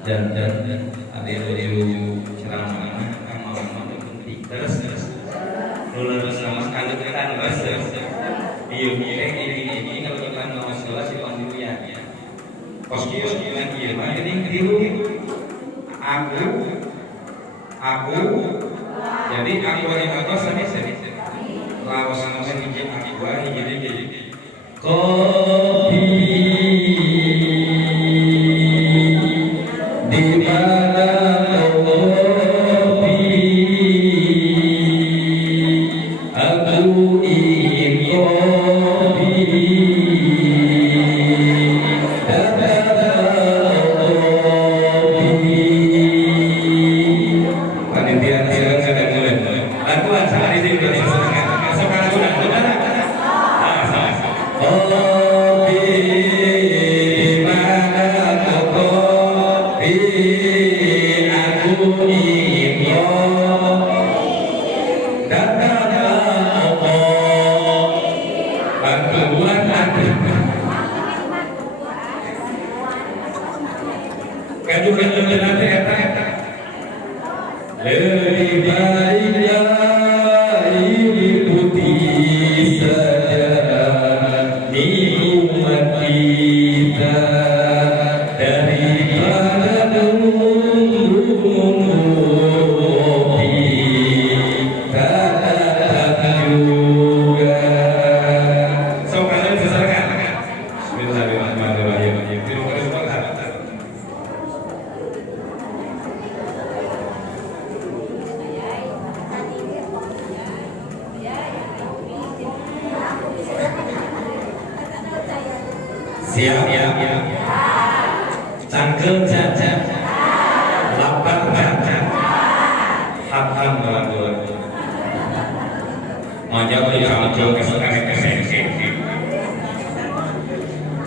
Dan ada yang ceramah kang terus lulus nama sekali kan bahasa ini kalau kita nama sekolah sih orang dulu ya koski lagi ya ini keliru aku jadi aku yang atas ini lawas sama hijau aku hijau kopi di mana kopi aku ingin kopi panitia silakan sedang mulai aku asal di sini sekarang sudah lebih baiknya ikuti saja nikmat kita daripada kopi kata juga. So kalian silakan. Bismillahirrahmanirrahim. Terima kasih banyak. Siap ya, cangkel caca, lapar caca, hafal doa. Manja beli sama jauh kesek.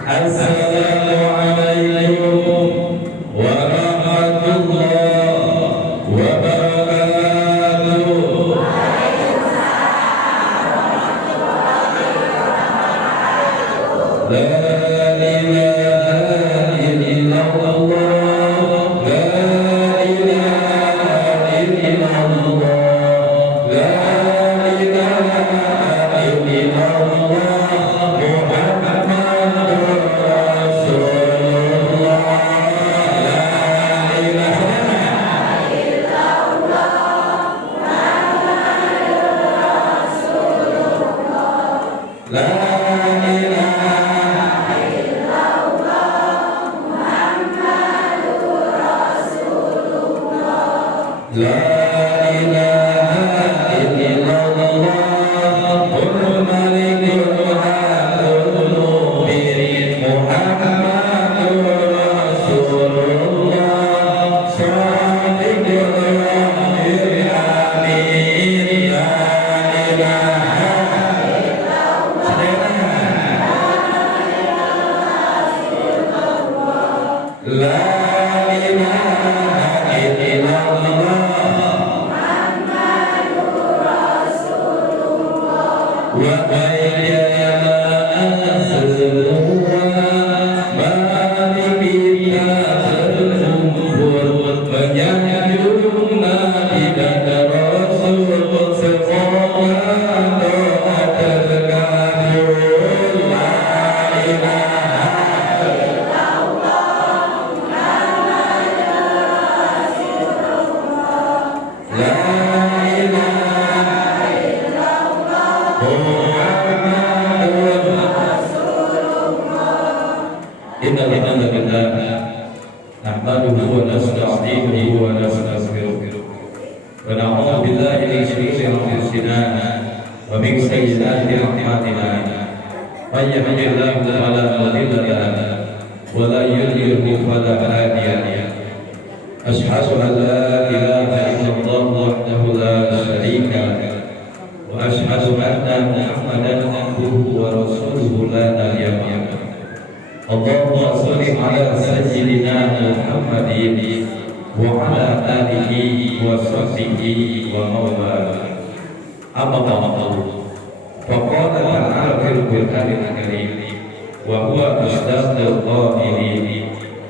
Assalamualaikum warahmatullahi wabarakatuh. Asyhadu an la ilaha illallah wahdahu la syarika lahu wa asyhadu anna Muhammadan abduhu wa rasuluhu la nabiyya ba'dahu. Allahumma shalli ala sayyidina Muhammadin wa ala alihi wa وصحبه وموالاه أما بعد فقال تعالى في القرآن الكريم وهو أصدق القائلين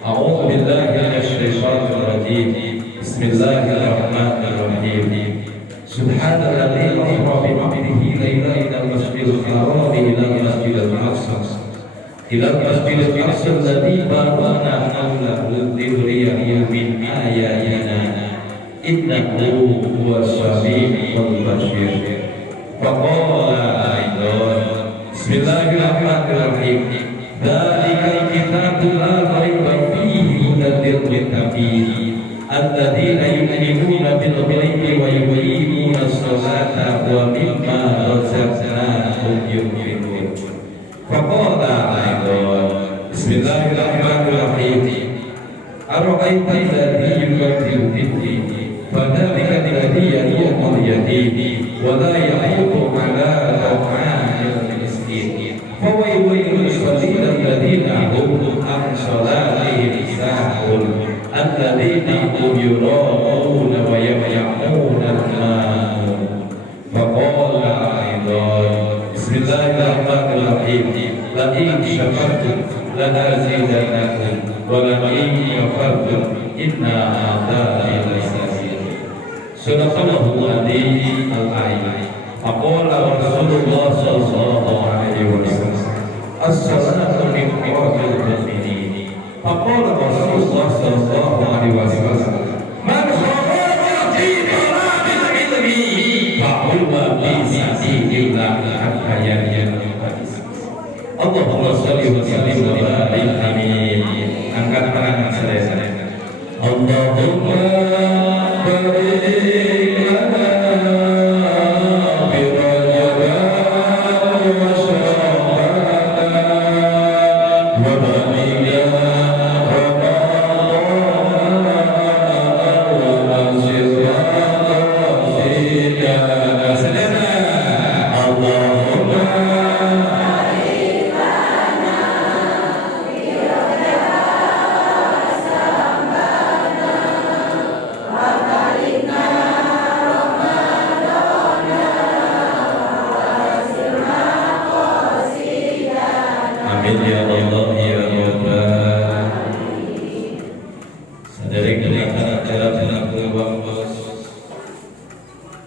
أعوذ بالله من الشيطان الرجيم بسم الله الرحمن الرحيم سبحان الذي أسرى بعبده ليلا إلى المسجد الحرام إلى المسجد الأقصى الذي باركنا حوله لنريه من آياتنا إنه هو السميع البصير فقال أيضا بسم الله الرحمن الرحيم ذلك الكتاب لا ريب فيه هدى للمتقين الذين يؤمنون بالغيب ويقيمون الصلاة ومما رزقناهم ينفقون فقال أيضا بسم الله الرحمن الرحيم أرأيت الذي يكذب بالدين فذلك الذي يدعو اليتيم ولا يحض على طعام المسكين فويل للمصلين الذين هم عن صلاتهم ساهون الذين هم يراءون ويمنعون الماء فقال أيضا بسم الله الرحمن الرحيم لئن شكرتم لأزيدنكم ولئن كفرتم إن عذابي لشديد صدق الله العظيم الآية فقال رسول الله صلى الله عليه وسلم الصلاة مقراء المؤمنين فقال رسول الله صلى الله عليه وسلم من خرج في طلب العلم فهو في سبيل الله حتى يرجع Allahumma sholli wa sallim wa barik amin. Angkat tangan saudara. Allahumma barik lana bi rajab wa sya'ban wa baligna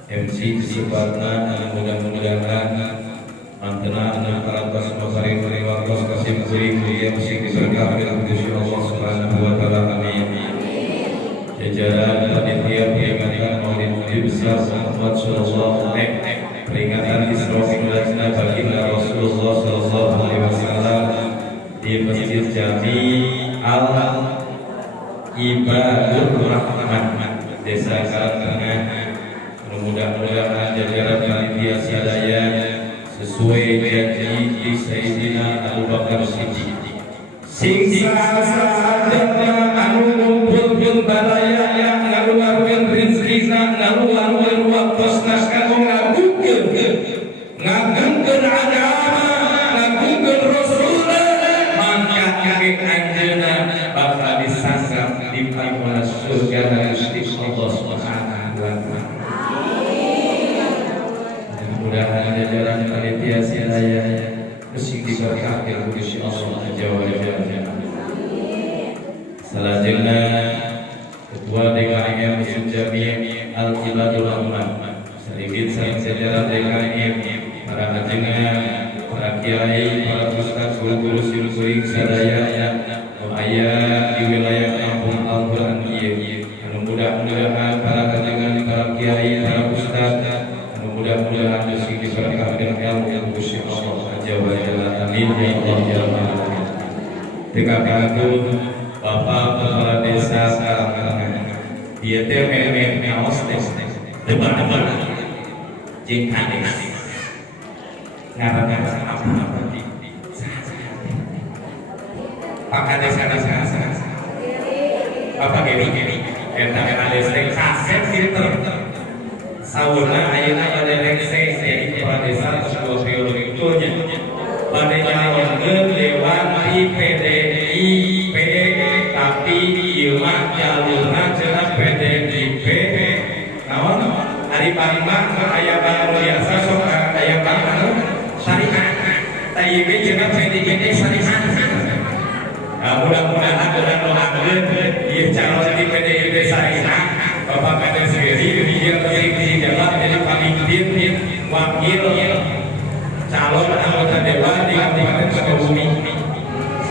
MC kesempatan mudah-mudahan antena karantos masaring wartos kasih kuring yang sing diberkahi oleh Gusti Allah Subhanahu wa taala amin. Jajaran panitia peringatan Maulid Nabi besar Muhammad sallallahu alaihi peringatan Isra Mi'rajna baginda Rasulullah sallallahu alaihi wasallam di Masjid Jami Al Ibadur Rahman Desa Karangtengah. Mudah-mudahan jajaran panitia sadaya sesuai janji di Sayyidina Abu Bakar Siddiq. Sing sadaya anu ngumpulkeun baraya yang ngaluarkeun rezekina, ngaluarkeun waktosna kanggo ngabukeun, ngagengkeun agama, ngagengkeun Rasulullah, mangka kake anjeunna bakal disasar di panggonan surga Gusti Allah Subhanahu wa taala. Mudah-mudahan jajaran panitia sadaya mesti diberkahi oleh Gusti Allah Jalla Jalla. Selanjutnya Ketua DKM Masjid Jami Al Ibadur Rahman sedikit saling jajaran DKM para ajengan, para kiai, para ustaz, guru-guru sirusuring sadaya nu aya di wilayah kampung Al-Qur'an ieu. Mudah-mudahan para ajengan, para kiai, para ustaz mudah-mudahan mesti diberkahi dengan ilmu Gusti Allah Jalla Jalla. Amin ya Allah ya Rabbal alamin. Dikatakan Bapak Kepala Desa Karangtengah dia teh meme ngaos teh debat-debat jeung kades ngaranna apa di Pak Kades Bapak Geri eta kades teh kaset filter sauna ayeuna LLC jadi kepala desa sebuah periode itunya pada nyalonkeun lewat IPDIP tapi ieu mah jalurna cenah PDIP bang aya bang biasa sok aya bang syariah tadi ge cenah PDGT syariah. Mudah-mudahan doakeun ieu calon di PDGT syariah Bapak Kades sendiri dia terpilih jabat jadi pamimpin wakil calon anggota dewan di Kabupaten Sukabumi.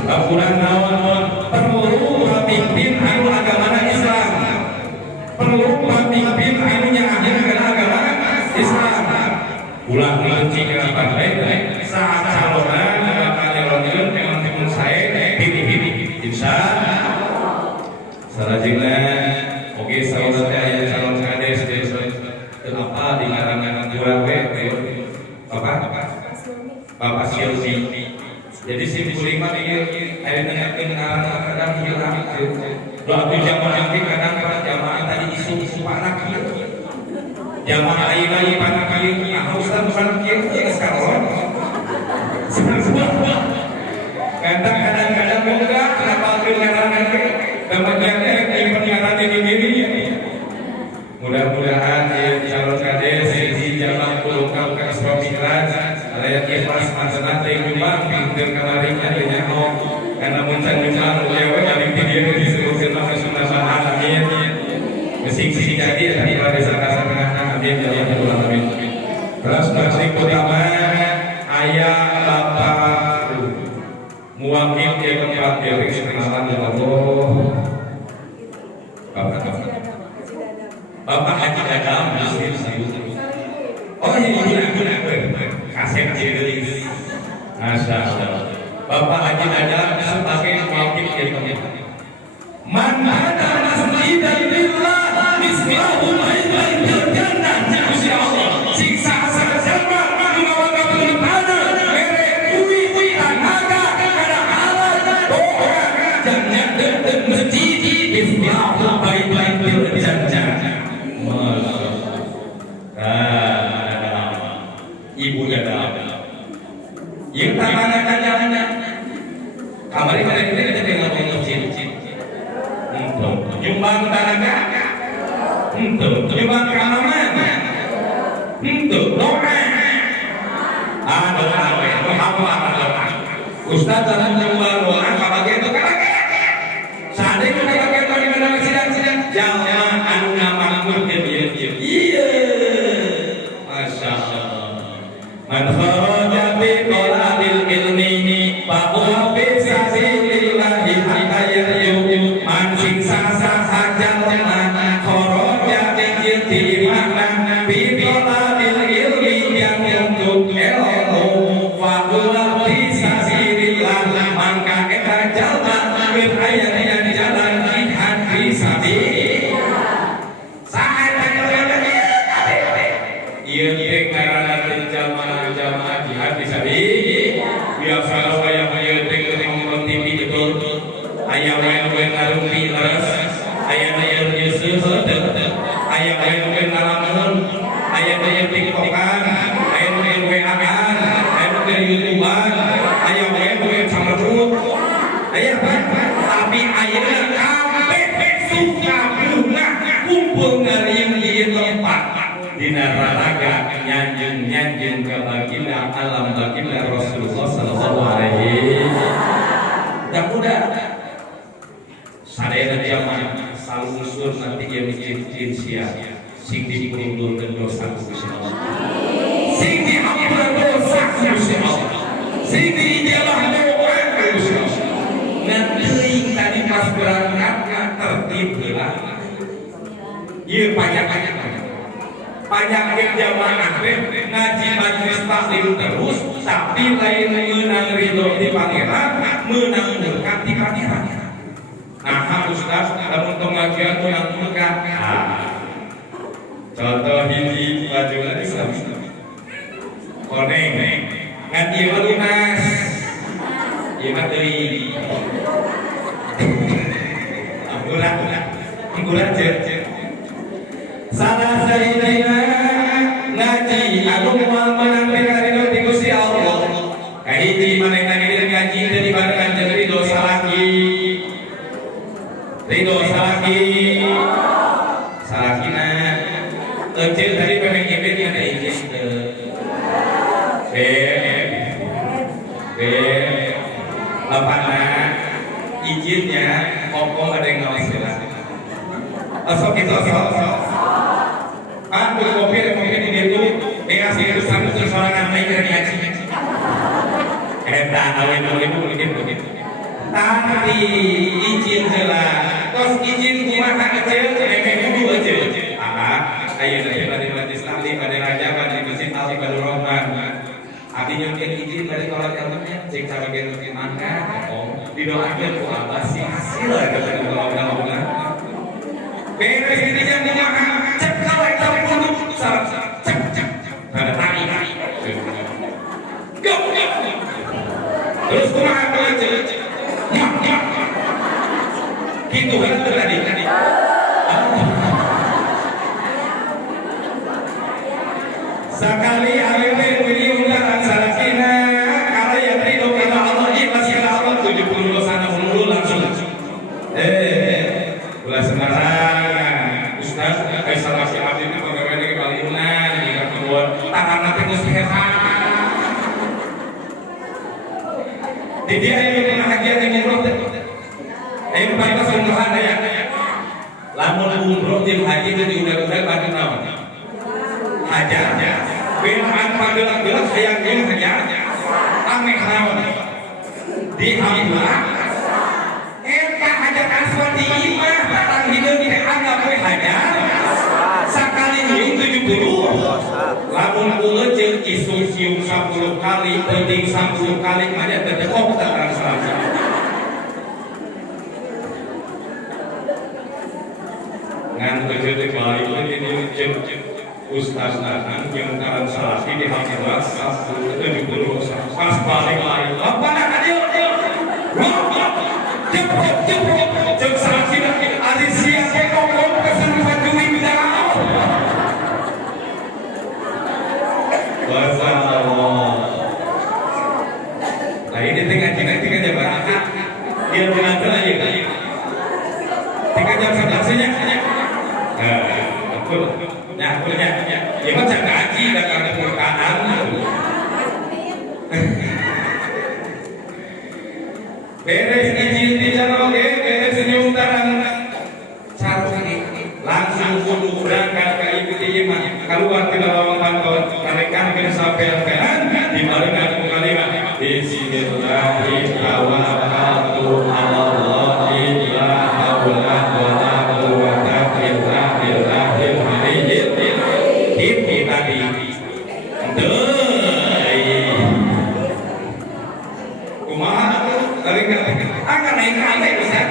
Bapuran naon perlu pamimpin anu agama Islam, perlu pamimpin anu nyaahkeun agama Islam. Ulah leucing ka partai saat calonna bakal nyalonkeun emang timun sae pilih-pilih insya salajengna oge saudara teh aya calon kades teu apa di ngarangan urang we Bapak Silvi. Jadi simpuling mah ieu aya dengarkeun ngaranna kadang hilang teu. Doa tu jamaah nanti kadang para jamaah tadi isu-isu panak kieu. Jamaah ayeuna ieu panak kieu, ah ustaz panak kieu geus karon. Kadang-kadang enggak kenapa keur ngaranna teh kemudian ieu pengaran ini. Mudah-mudahan calon kades di jalan pulungkap ke Isra Mi'raj aya ikhlas mancanna teh nyumbang pinter kamari nya nyaho karena muncan nyumbang lewe ari dia disebutkeun mah sunah amin. Sing jadi dari desa-desa tengah amin ya rabbal alamin. Terus nasi utama aya Bapak muwakil di tempat dari kenalan ya Allah. Bapak Haji Dadam oh iya kasih deui Masya Allah. Bapak Haji Dadam sebagai muwakil di tempat man hada masjidan lillah mislahu bainal jannah Masya Allah. Siksa sarjana mengawaga pada mere kuwi anaga kada halal doa jannah dan masjid mislahu bainal jannah. Ibu Dadam yang tangan-tangannya kamari mana kita jadi ngomong masjid nyumbang tanaga nyumbang kamaman doa doa Ustaz jangan nyumbang doa kabage itu kabage sadeng kabage itu di mana sidang jamaah anu ngamakmur ieu iya Masya Allah. Man kharaja bi talabil ilmi fa huwa fi sabilillahi hatta yarju man sing sasa hajal man kharaja bi ilmi bi talabil ilmi yang untuk ilmu fa huwa fi sabilillah man ka eta jalma keur aya di jalan jihad fi sabilillah ieu teh ngaranna jamaah jihad fisabilillah. Biasa aya ieu teh ngomong TV itu aya we ngarumpi leres, aya aya nyeuseut, aya we ngalamun, aya aya TikTokan, aya we WA-an, aya we YouTube-an, aya we camerut. Aya tapi ayeuna kabeh suka bunga kumpul ngariung di tempat dina raraga nyanjung ka baginda alam baginda Rasulullah sallallahu alaihi wasallam. Udah sadaya jamaah salu usul nanti ieu masjid sia sing dipungkulkeun dosa Gusti Allah. Sing diampun dosa Gusti Allah. Sing dijabah doa Gusti Allah. Ngan teuing tadi pas berangkat tertib heula. Ieu panjang jamaah teh ngaji majelis taklim terus tapi lain meunang ridho di pangeran meunang berkat di pangeran. Nah Ustaz lamun pengajian meunang berkat contoh hiji majelis Islam koneng ngan ieu lunas ieu mah teuing ambulan ceu salah sayyidina ngaji anu moal menang ridho ti Gusti Allah kahiji manehna ngaji teu dibarengan jeung ridho salaki salakina Cil tadi pengen ibit ada izin ke Bapakna izinnya Koko ada yang ngawas silakan. Asok itu asok. Kan kopi ada kopi di dia tuh dikasih itu satu sorangan lagi dari aci. Eta awin begitu. Tapi izin jelas, terus izin kumaha kecil, kayak dulu aja. Ayo dari Islam pada raja pada masjid Al Ibadul Rahman. Artinya mungkin izin dari kalau kamunya cek cara bikin mangga, didoakan ku Allah sih hasil lah kata kalau beres ini jam kumaha, cek kawai tahu pun sarap cek ada tari. Go. Terus kumaha aja. Gitu kan tadi. Sekali awalnya ini undangan salakina kalau yang ridho kita Allah ikhlas kita Allah 70 sana dulu langsung. Ulah sembarangan. Ustaz, Faisal masih abdi itu bagaimana di Kaliunan di Kabupaten tangan nanti mesti sehat. Di dia yang pernah haji yang umroh itu. Ayo baiklah umroh ya. Lamun umroh tim haji itu diudah-udah pada naon? Hajar. Bilang pagel-pagel hayang hajar. Ameh naon? Di hamlah. Eta hajar aswad di imah barang hidup dianggap we hajar. Sakali nyium 70. Lamun uleut jeung isung-siung 10 kali, penting 10 kali mah teh kok translasi. Ngan terjadi balik ini jem Ustaz Nahan yang karan salasi di Hamzah 70 pas balik lagi apa nak dia jem salasi ada siapa kok pesan duit dah Wasallam. Nah ini tinggal jam dia bilang lagi 3 jam 11-nya. Betul. Punya. Ya macam gaji dan ada perkataan. Beres izin di sana oke, beres senyum tangan. Satu ini langsung kudu berangkat ke ibu imam. Keluar ke dalam kantor, mereka bersampaian di barengan kalimat Bismillahirrahmanirrahim. Tawakkaltu 'alallahi la haula wala quwwata illa billahil aliyyil azim. Tadi. Kumaha dari akan naik bisa.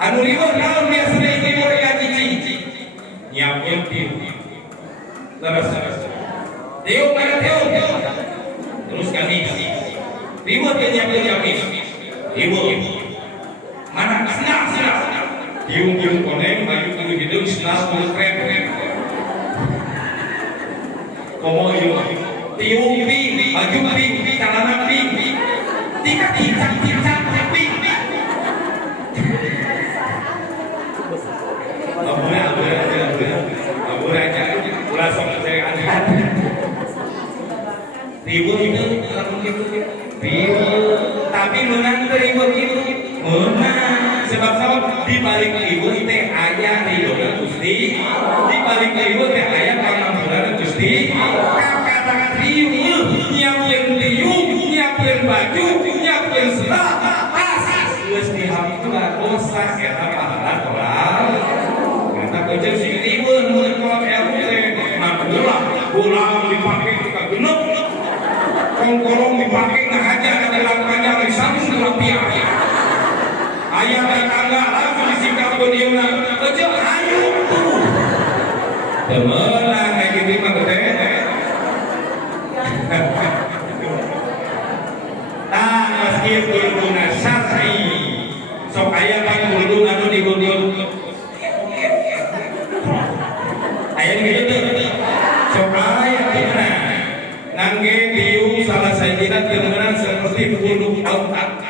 Anu ribut naon biasa ini mereka cici. Nyiapin tim. Terus. Terus kami ribut nyiapin. Ribut. Mana senang. Tiung koneng baju kudu hidup senang keren. Komo tiung pi, baju pi, celana pi. Tincang pi. Abur aja. Ulah sok saya ada. Ribut itu tapi menang ribut itu menang sebab di balik ribut teh aya ridho Gusti, di balik ribut teh aya pangampunan Gusti. Kakak riuh nyiapkeun baju, nyiapkeun serat, geus dihampura dosa eta pahala tolak. Eta kejeung sing ribut mun kolot ilmu teh bola dipake ka genep. Kongkorong dipake ngahajar ka dalam panjang disambung rupiah. Ayah dan tangga langsung disikap bodiuna. Bejo ayo tuh. Temenan kayak gitu mah teh. Tah meskipun guna syar'i. Sok aya pang kudu anu digundul. Aya gitu. Sok aya kita. Nangge diung salah sajina temenan seperti kudu autat.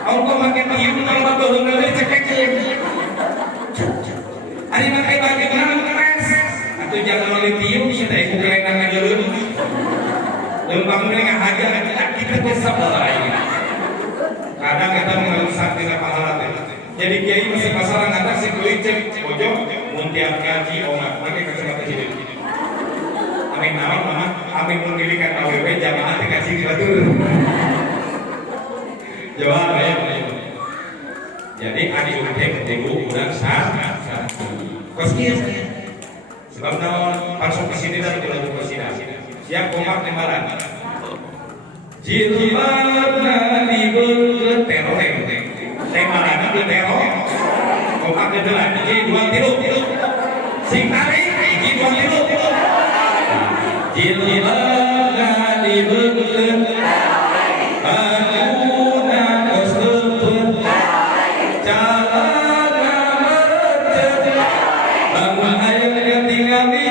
Aku makin tiung kalau baru ngeliat cekek. Ari make bagaimana pes atau jangan lithium kita ikut kerenan ngeuleuh. Lembang mereka haja kita bisa mulai. Kadang kita merusak dengan pahala teh. Jadi kiai masih pasaran atas si kulit cek pojok mun tiap ngaji omat make kacamata hidup. Amin naon mama, amin mun dilikan AWW jamaah teh kaji batur. Jawab ya. Jadi adi utek tegu urang sah. Kos kieu sebab naon pasok ke sini dan dilakukan presiden. Siap kompak tembalan. Jilbabna dibeukeut teror. Tembalan ke teror. Kompak gedelan hiji 2 3. Sing tarik hiji 2 3. Jilbabna dibeukeut aduna kos teupeut. Calana merecet. Bangun aya ketingali.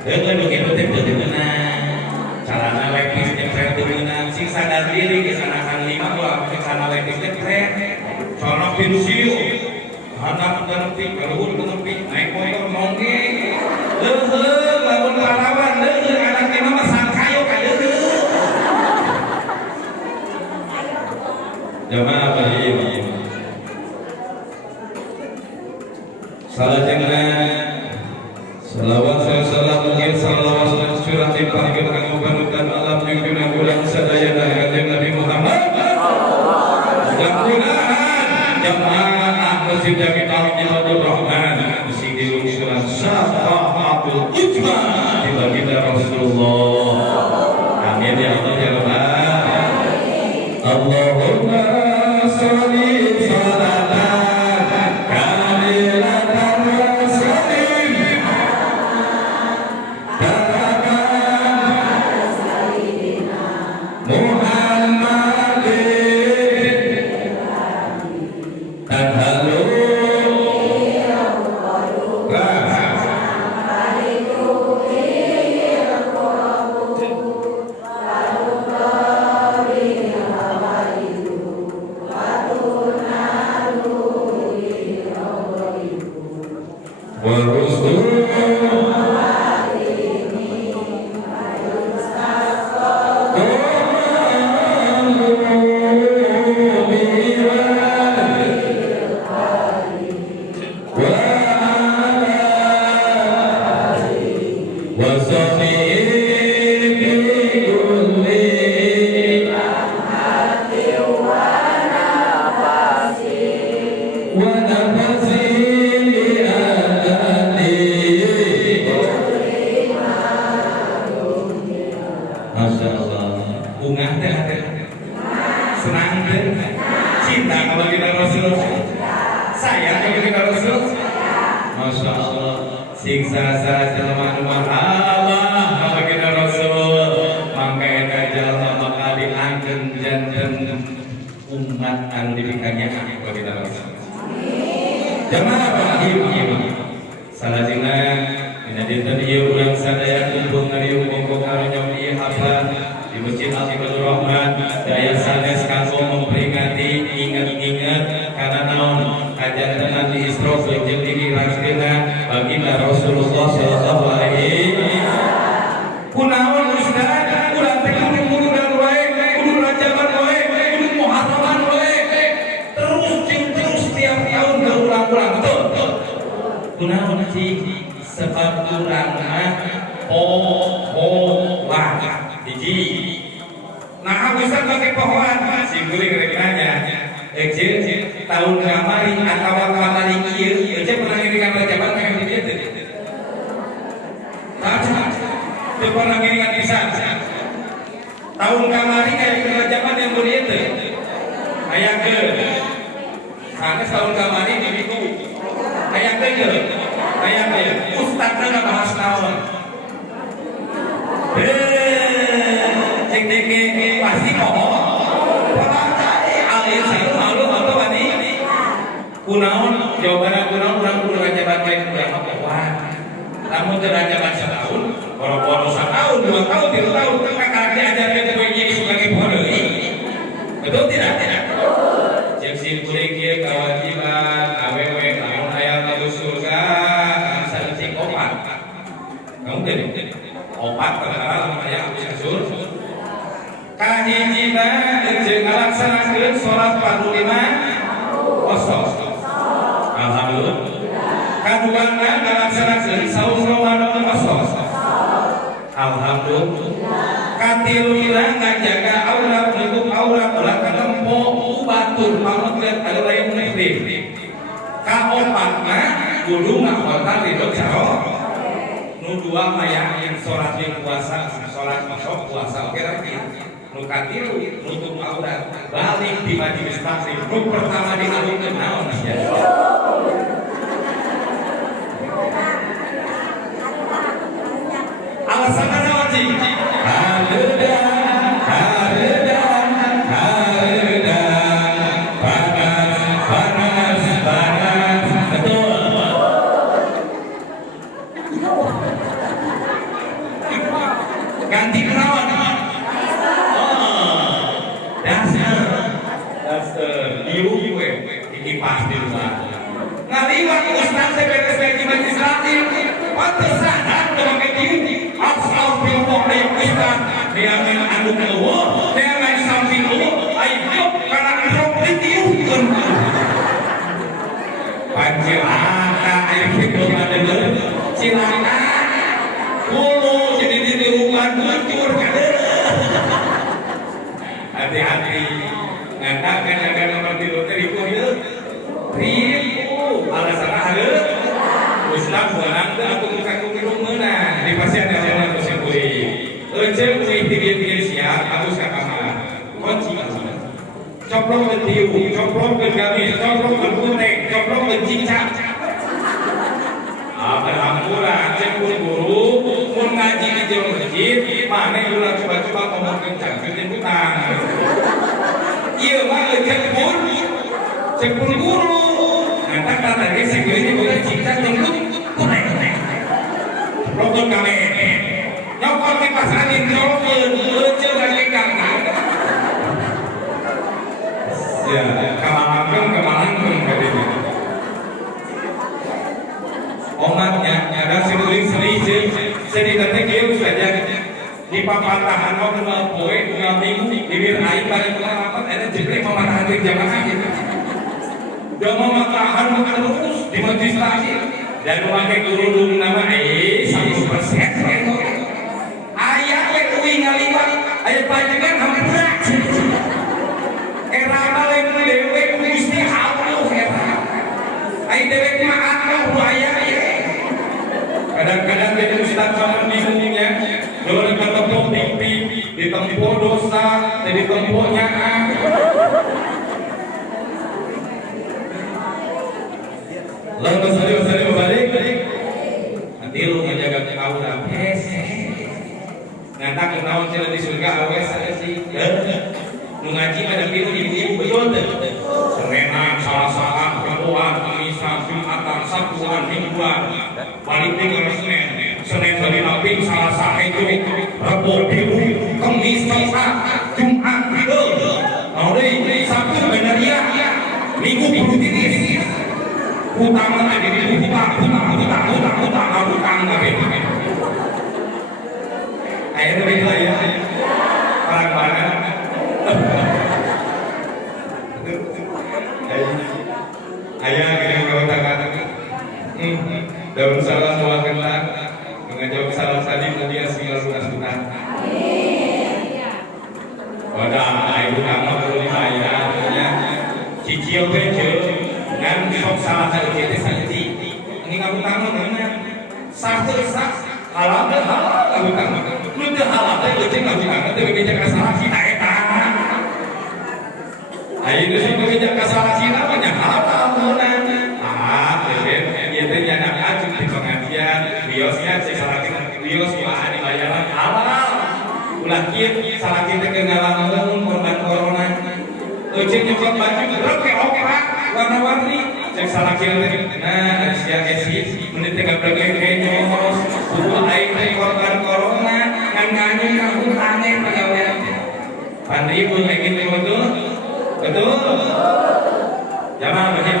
Dengan begitu begitu calana lepis jepret dengan sing sadar diri kesanakan 5 kalau kesana lepis jepret colok pinsiu anak ngerti keruhun ngerti naik motor mongge leuheuh lamun pahlawan leuheuh anak emang mah sangkayo ka leuheuh jamaah baik salajengna salawat salam mugia salawat dan surat dipanggil kanggo panutan alam junjungan ulang sadayana kanjeng Nabi Muhammad. Mudah-mudahan jamaah Masjid Jami Tauhidul Rahman sing dilungsuran syafaatul ujma di baginda Rasulullah. Amin ya Allah ya Rabbal. Allahumma sholli sholatan kamilatan wa sallim tahun kamari atau kamari kieu ece pernah ngiringan rajaban ka di dieu teh. Teu pernah ngiringan pisan. Tahun kamari ka di rajaban yang di dieu teh. Aya ke. Sanes tahun kamari di ditu. Aya teh ge. Aya teh ustadna ngabahas naon. Cek deke pasti poho. Kunaon jawabanna kunaon urang kudu ngajaban bae urang mah namun terhadap baca tahun boro-boro 1 tahun 2 tahun 3 tahun kakak diajarkan sebagai sebagai bodoh betul tidak cek simpuling kieu kewajiban awewe lamun aya mlebu surga saeutik opat kamu teh opat perkara lamun aya bisa surga kahijina jeung ngalaksanakeun salat fardu lima poso alhamdulillah kaduana ngalaksanakeun saum Ramadan poso alhamdulillah katiluna ngajaga aurat nutup aurat ulah katempo batur pamutkeun anu lain muslim kaopatna kudu ngahortan ridho caro nu dua maya yang salat jeung puasa salat masuk puasa oke lagi nu katilu nutup aurat balik di majelis taklim nu pertama dialungkeun naon ya alasan naon sih ganti kenawan dasar ibu gue dikipas di rumah ngaliwat ustaz beres lagi majelis taklim pantesan atuh make kieu asal pilpok deui ustaz dia main anu eueuh dia main samping eueuh ayo kana rok ditiupkeun panjelaka aya kitu ngadeuleur silakan kulo jadi ditiupan hancur hati-hati ngatakan jaga nomor tilu ribu alasan ada Islam buanang teu atuh muka kumiru meunang di pasien nasional kusipuri euceuk kuy tieu-tieu siap harus ka kamar kunci coplok ke tiu coplok ke gamis coplok ke kutek coplok ke cicak alhamdulillah cek guru mun ngaji di jero masjid maneh ulah coba-coba ngomong kencang kencang utang ieu mah cek guru nanti kata dia security boleh cinta jenggut kunek rokok kami nyokot di pasar introken leceh lagi kangkang ya kemalangan katanya omatnya ada sebuling seri nanti kieu saja di pamatahan mau kenal poe kenal minggu bibir aing bari pengalaman ada jeblek pamatahan di jamaah gitu jangan matahan terus di majelis taklim dan memakai kerudung nama 100% ayah yang kuing ngaliwat ayah panjenengan hampir berat era balik dewe Gusti Allah era ayah dewek maaf Allah ayah kadang-kadang jadi ustaz sama bingungnya kalau ditempok mimpi ditempok dosa jadi tempoknya lalu salih balik nanti lu ngejaga aurat nanti kenaon cina di surga awes ada sih nu ngaji ada pilu ibu-ibu betul serenang salah-salah perempuan kamisan jumatan sabtuan mingguan balik tinggal Senin balik laping salah-salah itu Rabu biru Kamis Jumat Sabtu beneria Minggu produktif hutang ada di hutang ayah lebih saya barang-barang ayah kirim ke kata-kata daun salam doakanlah mengajak salam tadi mulia segala lunas Tuhan wadah ibu kamu perlu dibayar cicil kecil dan sok salah satu kita saja ini kamu tahu mana satu halal kamu tahu lu dah halal itu cuma kamu tapi bijak salah kita eta ayo itu sih bijak salah kita banyak halal mana dia tanya nak ajak di pengajian biosnya salah kita bios bahan bayaran halal ulah kieu salah kita kenalan korban corona ujung nyokot baju oke warna-warni cek salaki nah sia esi menit tengah belakang nyos buku aing teh korban corona ngan nganyung kampung aneh pagawean pandri pun lagi betul jamaah macam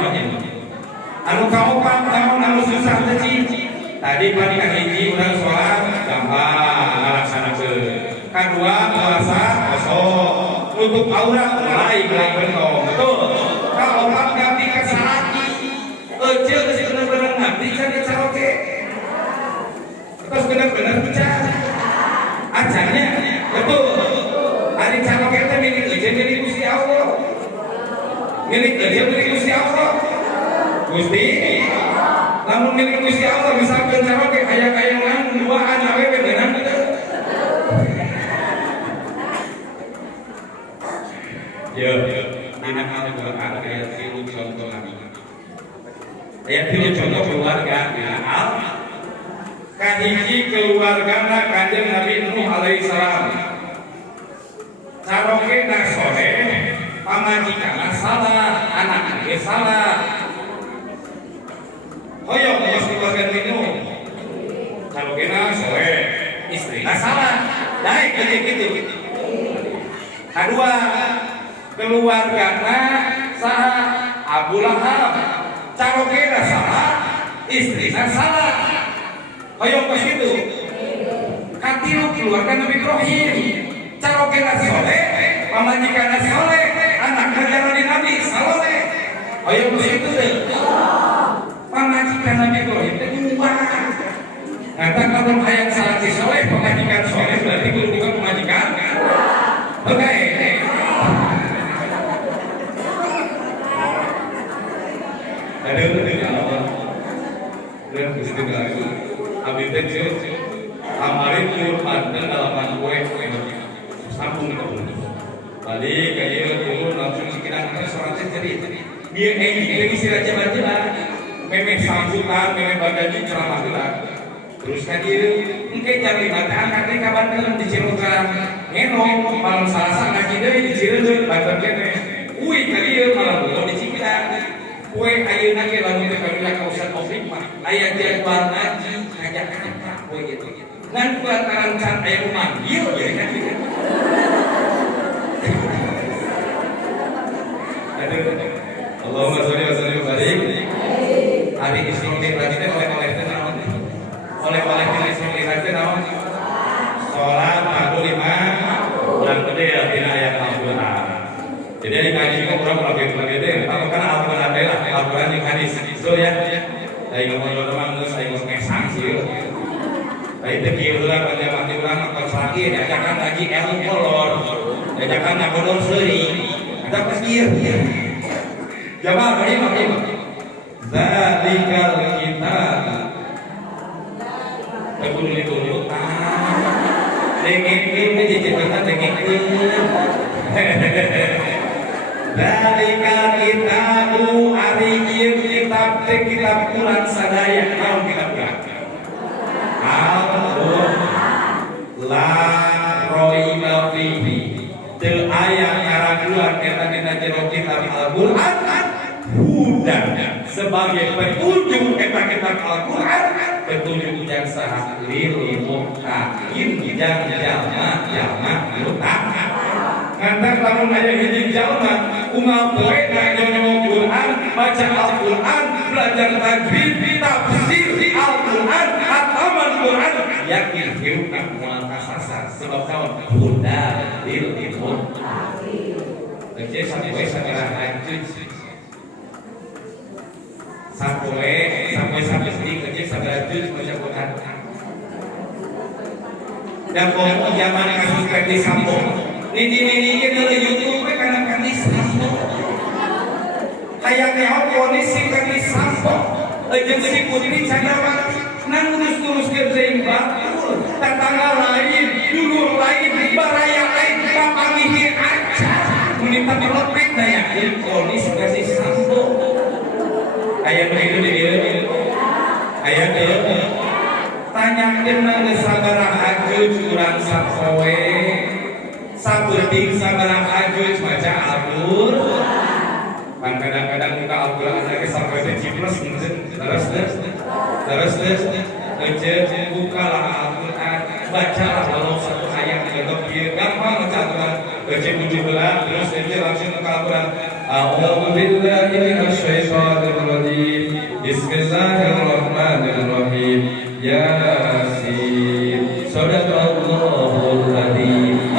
anu kamu anu susah teh tadi pan kahiji urang sholat gampang ngalaksanakeun kadua puasa kosong nutup aurat mulai bentong betul kalau orang ganti ke salaki ece geus bener-bener ngabdi can karaoke terus bener-bener bicara acaranya betul ari karaoke teh milik ece milik Gusti Allah milik ece milik Gusti Allah Gusti lamun milik Gusti Allah misalkan karaoke aya-ayangan duaan awewe beunang teu ya dina Al-Qur'an ayat 3 contoh lagi. Ayat 3 contoh keluarga Al kahiji keluargana Kanjeng Nabi Nuh alaihi salam. Carokena soleh, pamajikanna salah, anakna ge salah. Hoyong geus keluarga Nuh. Carokena soleh, istrina salah. Daek kitu. Kadua keluargana saha Abu Lahab carokena salah istrina salah hoyong pas itu katilu keluarga Nabi Ibrahim carokena soleh pamajikanna soleh anakna jalani Nabi saleh hoyong pas itu deh pamajikan Nabi Ibrahim teh dua ngata kalau hayang salati soleh pamajikan soleh berarti kudu bukan pamajikan oke ada Allah dan Gusti Allah abdi teh amarin kurban dan dalaman kue sambung balik kayak dulu langsung sekiranya seorang jadi dia ini istirahat jalan memang sambutan memang badannya ceramah gelar terus tadi mungkin jam 5 angkat kabar dengan di Cirebon ngenong malam Selasa ngaji deui di Cirebon badan kene uih tadi malam di Cikilang kue ayeuna ge lamun teh karunya ka Ustaz Taufik mah aya jadwal ngaji ngajak-ngajak kue gitu. Ngan kulantaran can aya memanggil jadi kan gitu. Aduh. Allahumma sholli wa sallim wa barik. Hari Islam tadi teh oleh-oleh teh naon? Oleh-oleh teh Islam teh naon? Salat 45 bulan gede ya dina aya Al-Qur'an. Jadi ini kaji juga kurang lebih deh. Apa karena Al-Quran adalah Al-Quran yang hadis itu ya. Saya ngomong teman terus saya ngomong sanksi. Saya terkira ulang pada mati ulang apa lagi? Ajakan lagi ilmu kolor, ajakan nak kolor seri. Ada pesikir. Jamaah bagaimana? Zalikal kitab. Betul itu. Dengeng ini cerita dengeng. Dalika kitabu ari ieu kitab teh kitab Quran sadaya naon kitab Al-Qur'an la raiba fihi teu aya karaguan eta dina jero kitab Al-Qur'an hudan sebagai petunjuk eta kitab Al-Qur'an petunjuk yang saha lil muttaqin yang jalma muttaqin ngantar lamun aya hiji jalma umal poe nanya Quran baca Al-Qur'an belajar tajwid tafsir Al-Qur'an hataman Quran yakin hidupna moal kasasar sebab kawan huda lil muttaqin ece sampai sabaraha hancur sampai sedikit ece sabaraha hancur baca Quran dan kalau zaman kasus Ferdi Sambo ini kita YouTube karena kami sampo. Hayang nyaho ponis si kami sampo. Jeung si Putri Candrawati nang ngurus-ngurus kerjain batur. Tetangga lain, dulur lain, baraya lain, papangih aja. Minta melopet daya ponis kami sampo. Aya begitu di dieu. Aya teu. Tanyakeun nang sabaraha curang sapoe. Sabeting sabaraha ajuj baca Al-Qur'an. kan kadang-kadang muka Al-Quran lagi sampai terciplos terus bukalah Al-Quran, bacalah walau satu ayat atau dia gampang baca Al-Quran, baca 17 terus langsung ke Al-Quran. A'udzu billahi minasyaitonir rajim. Bismillahirrahmanirrahim. Yasin. Shadaqallahul adzim.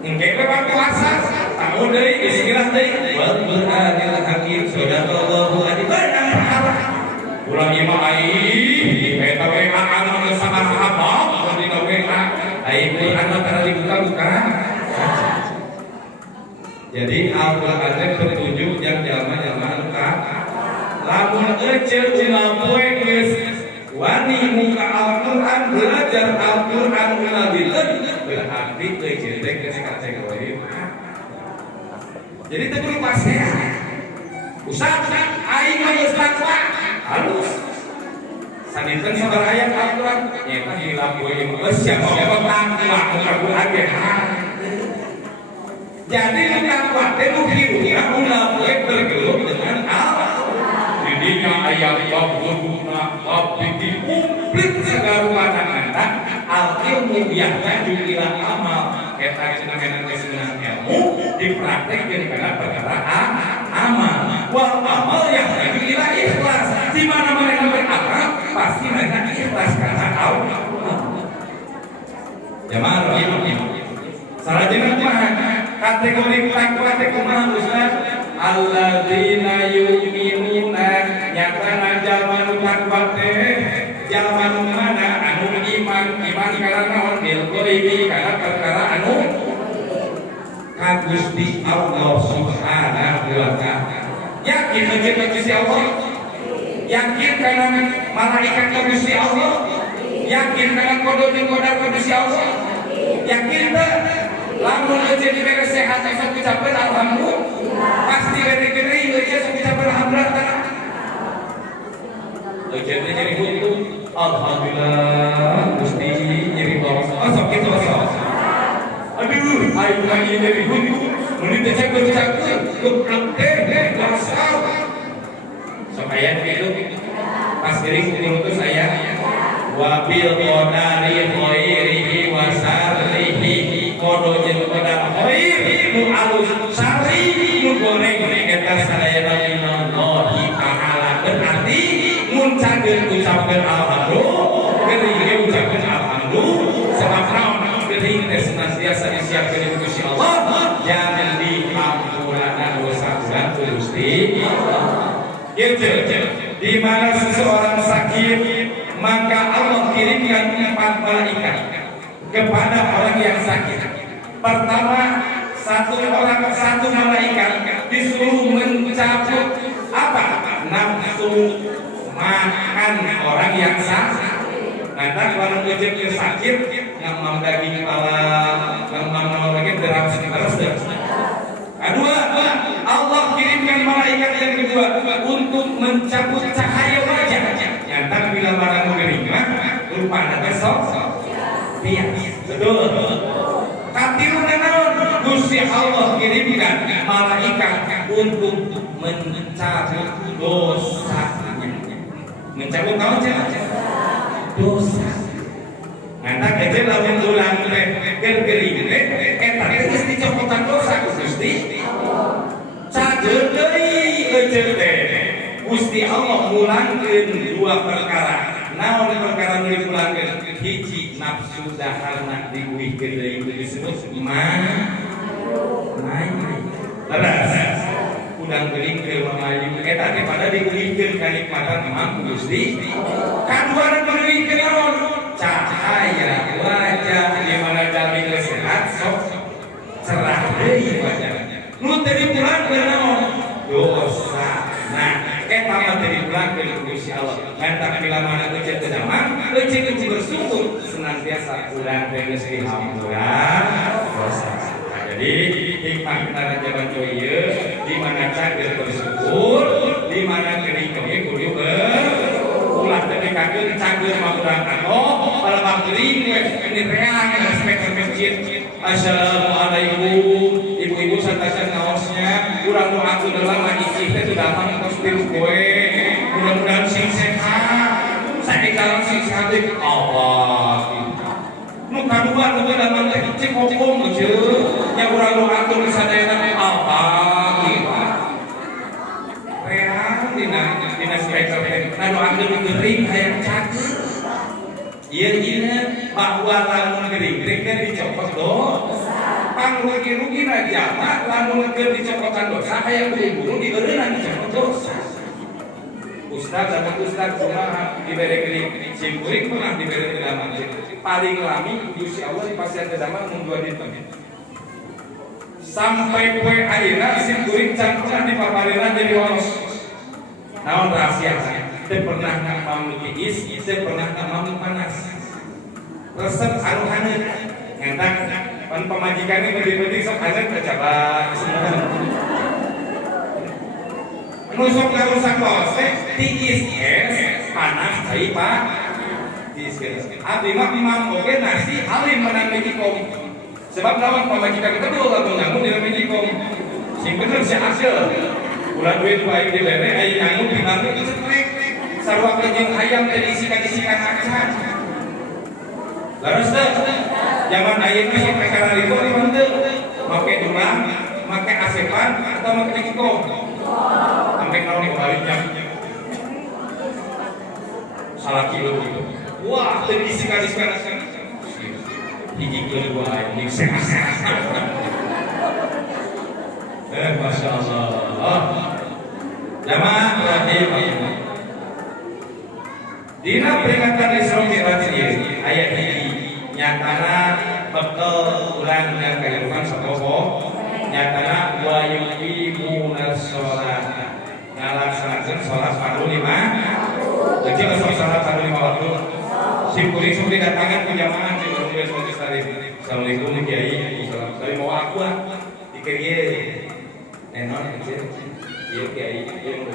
Engke memang puasa, tahu deui istilah deui. Wal Qur'anil hakim. Shadaqallahul adzim. Ulang imam ai, eta we akan sama apa? Di WA. Ai Quran tara dibuka-buka. Jadi Al-Quran itu petunjuk yang zaman-zaman lamun eceu ulah poe geus wani muka Al-Quran belajar Al-Quran ulah dileun berarti eceu teh geus kacek we. Jadi teu perlu pasea. Ustaz, aing mah geus takwa. Halus. Saniten sabar ayat Al-Quran nyaeta hilap we geus siapa takwa Al-Quran ge. Jadi takwa teh mungkin ulah poe bergelut dengan Allah. Didinya ayat Rabbuna Rabbiki komplit segala pandangan al-ilmu yahtaju ila amal. Eta cenah ilmu dipraktekkeun kana perkara amal. Wal amal yahtaju ila ikhlas. Di mana mereka beramal pasti mereka ikhlas karena Allah. Jamaah sarajana mah kategori takwa teh kumaha Ustaz? Alladzina yu'minuna nyatana jalma nu takwa teh jalma nu mana anu iman kana naon bil ghaibi kana perkara anu ka Gusti Allah Subhanahu wa taala. Yakin jeung Gusti Allah? Yakin kana malaikat ka Gusti Allah? Yakin kana qada jeung qadar ka Gusti Allah? Yakin teh? Lamun aja diberi sehat, esok ucapkan alhamdulillah. Pasti beri gering, aja esok ucapkan alhamdulillah. Aja jadi buntu, alhamdulillah. Gusti jadi bawah, asok itu asok. Aduh, ayo lagi jadi buntu. Menit aja ucapkan, kupluk deh, asal. Supaya itu pas gering itu saya. Wabil qadari khairihi wa sarrihi kodo jeung qadar khair nu alus sari nu goreng eta sadayana minallahi ta'ala. Berarti mun cageun ucapkeun alhamdulillah geuning ucapkeun alhamdulillah sabab naon geuning teh senantiasa disiapkeun Gusti Allah jangan dihampurana dosa Gusti Allah. Di mana seseorang sakit maka Allah kirimkan 4 malaikat kepada orang yang sakit. Pertama, satu malaikat disuruh mencabut apa? Nafsu makan orang yang sakit. Nanti kalau ujung yang sakit, ngamam daging kepala, ngamam daging derap terus. Kedua, Allah kirimkan malaikat yang kedua untuk mencabut cahaya wajah. Nyata bila barang mengeringlah, rupanya besok bias. Betul. Katiluna naon? Gusti Allah kirimkan malaikat untuk mencabut dosanya. Mencabut naon dosa. Nyata kecil lawan ulang teh gergering teh eta geus dicopotan dosa Gusti. Cageun deui euceul teh. Gusti Allah mulangkeun 2 perkara. Naon perkara nu dipulangkeun? Hiji nafsu daharna diuihkeun deui disebut leres. Udang geuning keur mamayu eta teh pada diuihkeun kanikmatan Imam Gusti. Kaduana diuihkeun naon? Cahaya wajah di mana jalmi geus sehat sok cerah deui wajahna. Nu teh dipulangkeun naon? Dosa. Nah, eta mah teh dipulangkeun Gusti Allah. Mantap bila mana ujian teu damang, ujian bersyukur senantiasa urang teh geus dihampura dosa. Jadi hikmah kita jalan ieu di mana cager bersyukur, di mana geuning kudu ulah teh kageun cager mah urang atoh balebak geuning ini reang respek masjid. Assalamualaikum ibu-ibu serta ngaosnya kurang doa sudah lama isi teh sudah lama kostum gue mudah-mudahan sing sehat saya kalau sing sehat itu Allah nu kadua nu lama teh cek kopong aja yang kurang doa tuh sadayana apa gitu reang dina spektor teh nah doa gering hayang cager iya bahwa lamun gering kan dicopot dosa pang rugi aja mak lamun keur dicopotan dosa hayang buru-buru dieureunna dicopot dosa Ustaz sama Ustaz cuma diberi gering simpuring pernah diberi kedaman paling lami Gusti Allah di pasien kedaman mun 2 dinten sampai poe ayeuna simpuring can pernah dipapareuna jadi waos naon rahasia teu pernah ngamamu tiis teu pernah ngamamu panas resep anu haneut ngentak pan pamajikannya gede-gede sok haneut coba nusuk ngarusak kos tiis es panas cai pak tiis es abdi mah imam oge nasi halim menang mejikom sebab lawan pamajikan kedua lamun nyangun di mejikom sing bener si asel ulah duit baik di lere aya nyangun di nanti itu cekrek sarua jeung hayam teh diisikan acan laras teh zaman ayeuna mah perkara itu di mana make durang make asepan atau make mejikom sampai naon kembalinya salah kilo gitu wah teu diisikan hiji kedua ini sehat Masya Allah jamaah rahimah dina peringatan Isra Mi'raj ieu aya hiji nyatana bekel urang dan kehidupan sapopo nyatana wa yuqimuna sholata ngalaksanakeun salat fardu 5 kecil salat fardu 5 waktu simpuling datangan ku jamaah di Rumah Sotis Tarif. Assalamualaikum Kiai. Assalamualaikum mau aku dikiriye. Enon kecil. Ieu Kiai ieu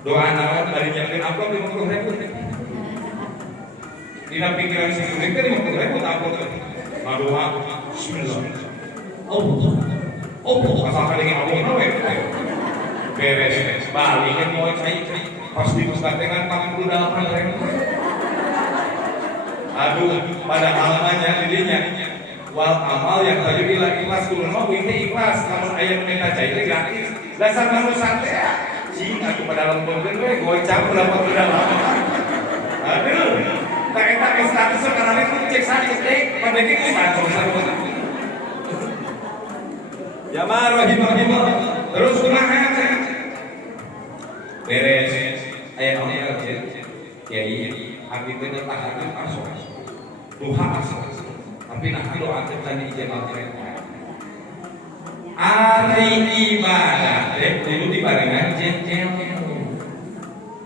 doa naon bari nyiapkeun amplop 50.000. Dina pikiran simpuling teh 50.000 amplop. Madoa bismillah. Oh, asal dengan Allah we. Beres. Balik mau cai pasti pustakengan 48.000. Aduh, pada halamannya dirinya wal amal yang tadi bilang ikhlas kudu mah ini ikhlas namun aya nu minta cai teh gratis dasar manusia teh cing aku pada lembongkeun we gocap berapa udah aduh tak eta status sekarang itu cek sakit teh pandeki status jamaah rahimahullah terus kumaha beres aya naon kiai abdi teh tahakeun asal duha asal tapi nah doa teh tadi ijabah ari ibadah kudu dibarengan jeung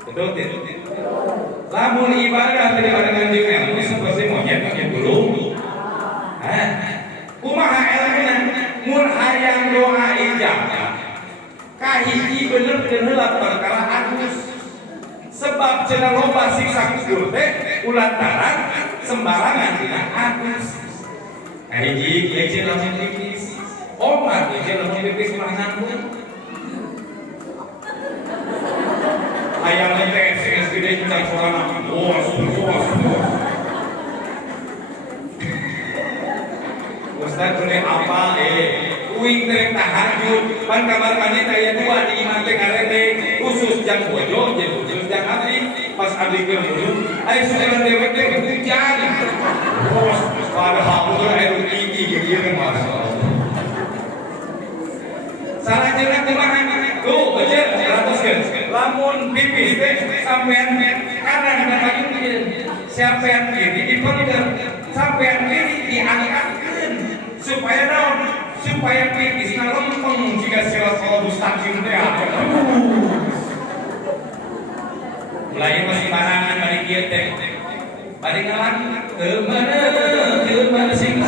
betul teh lamun ibadah teh dibarengan jeung ilmu seperti monyet yang belum kumaha elmuna mun hayang doa ijabah kahiji bener-bener heula perkara anus sebab cenah loba siksa kubur teh ulantaran sembarangan dina agus hiji lecet lamun tipis omat lecet lamun tipis mah nganggur hayang lecet sing gede can sorana bos Ustaz boleh apa uing terek tahajud pan kamar mandi aya 2 di imam teh karete khusus jam bojo jeung khusus jam abdi pas abdi keur mulut aya saudara dewek teh hujan bos padahal teh aya tinggi kieu masyaallah salajengna kumaha tuh bejer ratuskeun lamun pipis teh sampean kanan dan baju sampean kiri dipengkeun sampean kiri diangkatkeun supaya naon supaya pipisna lempeng jika siratal mustaqim teh mulai masih barangan bari kieu teh bari ngalan teu mana sing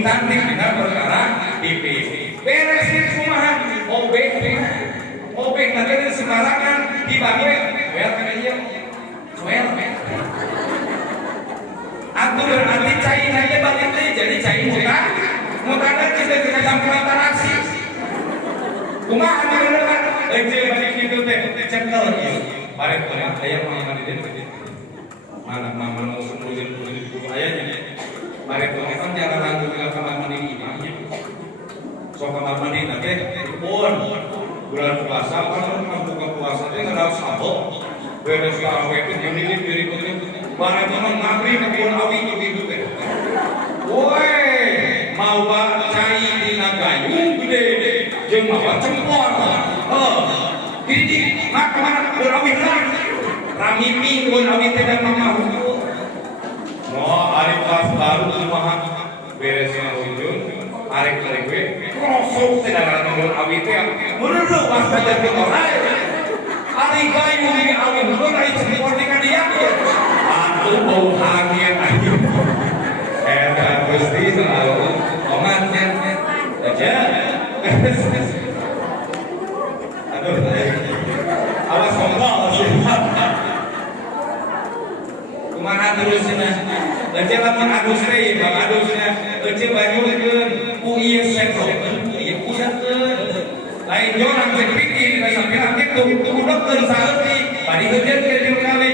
cantik dina perkara pipis beres kumaha obeng teh sembarangan dibagi well kana ieu well atuh berarti cai aja balik teh jadi cai mutan kita campuran tarasi kumaha beneran ece balik kitu teh cekel ieu bare kumaha aya mama di dieu mana mama nu nurusin aya nya bare kumaha kan jalan lagu ke kamar mandi imamnya sok kamar mandi teh pun bulan puasa kan buka puasa teh ngadaos sabok beres gawe teh nyilih diri teh bare teman ngabri ke pun awi ibu teh woi mau cai dina gayung gede jeung mawa cempor gini mak kemana berawih lagi ramimi pun awih teh dan mama oh ari pas baru kumaha beres ngawujud arek we krosok teh dalam ngomong awih teh meureuh pas baca orang ari gayung di awih mun ari cempor di kadieu atuh bau hangian aja eta Gusti selalu omatnya aja aduh awas sombong kumaha terusna ece lamun adus teh bang adusna ece banyukeun ku ieu sekrokeun ku ieu usakeun lain jorang cek pikir ka sampean kitu kudukeun saeutik bari heujeun ke jeung kali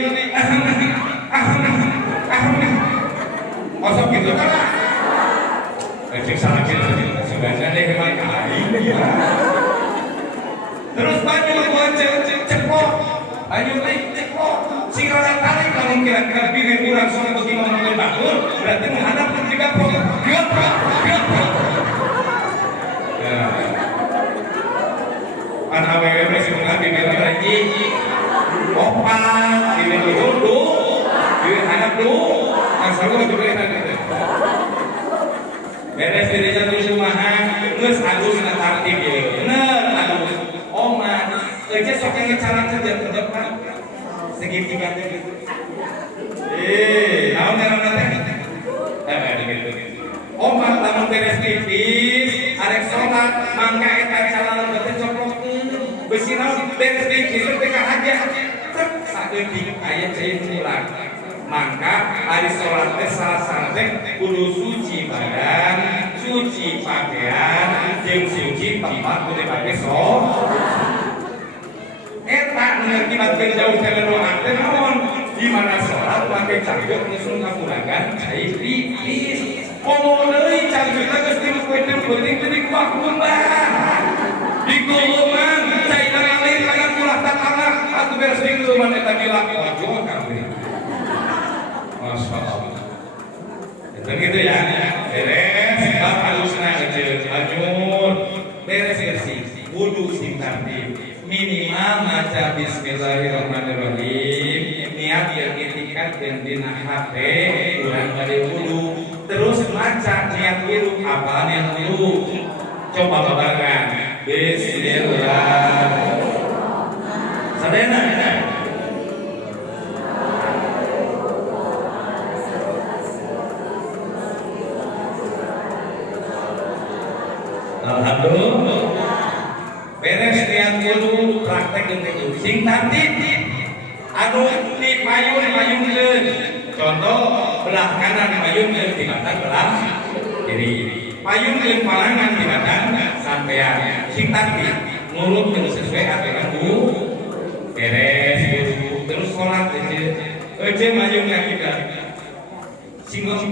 osok gitu kan ece salah kitu sebenarnya deh mah terus banyu ceplok banyu ceplok singara tarik lamun kira-kira bini kurang soal bagaimana mengatur berarti menghadap ke tiga program kan awewe masih menghadap bini lagi opat bini dulu bini hadap dulu asal lu juga itu beres diri jatuh rumahan geus agus na tartib ieu bener agus oma ece sok ngecaran saja ke depan segitiga teh gitu naon ngaranna teh gitu oma lamun beres tipis arek salat mangka eta calon teh coplokeun beusi naon beres tipis teh ka aja saeutik aya cai ulang mangka hari sholat teh salah teh kudu suci badan, suci pakaian, jeung suci tempat kudu dipake eta mengakibatkeun jauh teh leuwehan teh naon di mana sholat make cangcut nusun kapurangan cai tipis pomo deui cangcutna geus tilu poe teh penting teh dikuakun bah digolongan cai ngalir kana kulah tatangna atuh beres digolongan eta gila wajuh kabeh Masya Allah. Itu gitu ya. Beres, bab halusna ece anyur. Beres bersih. Wudu sing tartib. Minimal maca bismillahirrahmanirrahim. Niat yang ditingkatkeun dina hate urang bade wudu. Terus maca niat wudu, apaan yang wudu? Coba babarengan. Bismillah. Sadena. Alhamdulillah. Beres niat wudu praktek itu sing tartib. Anu dipayun-payunkeun. Contoh belah kanan dipayunkeun di badan belah kiri. Payunkeun palangan di badan sampean. Sing tartib nurutkeun sesuai aturan wudu. Beres wudu terus salat ece maju kita. Singgung